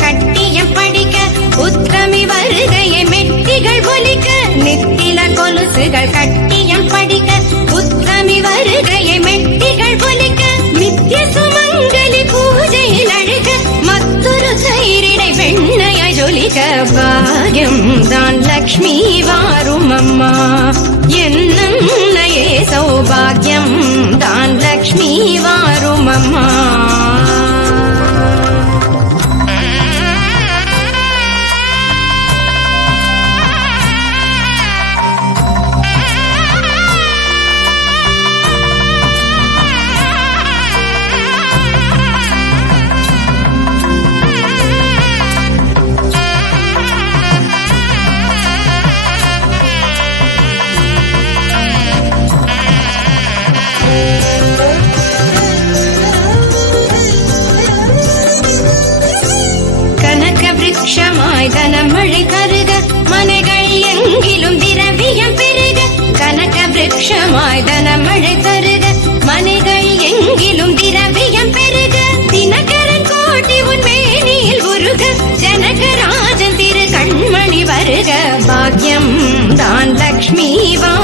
கட்டியம் படிக்க உத்தமி வருகையை மெட்டிகள் ஒலிக்க நித்தில கொலுசுகள் கட்டியம் படிக்க உத்தமி வருகையை மெட்டிகள் ஒலிக்க நித்திய சுமங்கலி பூஜையில் அழுக மற்றொரு சைரிடை வெண்ணையாய் ஜொலிக்க பாகியம் தான் லக்ஷ்மி வாரும் அம்மா என்னையே சௌபாகியம் தான் லக்ஷ்மி வாரும் அம்மா விருட்சமாய் தனமழை கருக மனைகள் எங்கிலும் திரவியம் பெருக. கனக விருட்சமாய் தனமழை தருக மனைகள் எங்கிலும் திரவியம் பெருக. தினகரன் கோட்டி உன்மேனியில் உருக ஜனகராஜன் திரு கண்மணி வருக. பாக்யம் தான் லக்ஷ்மி வா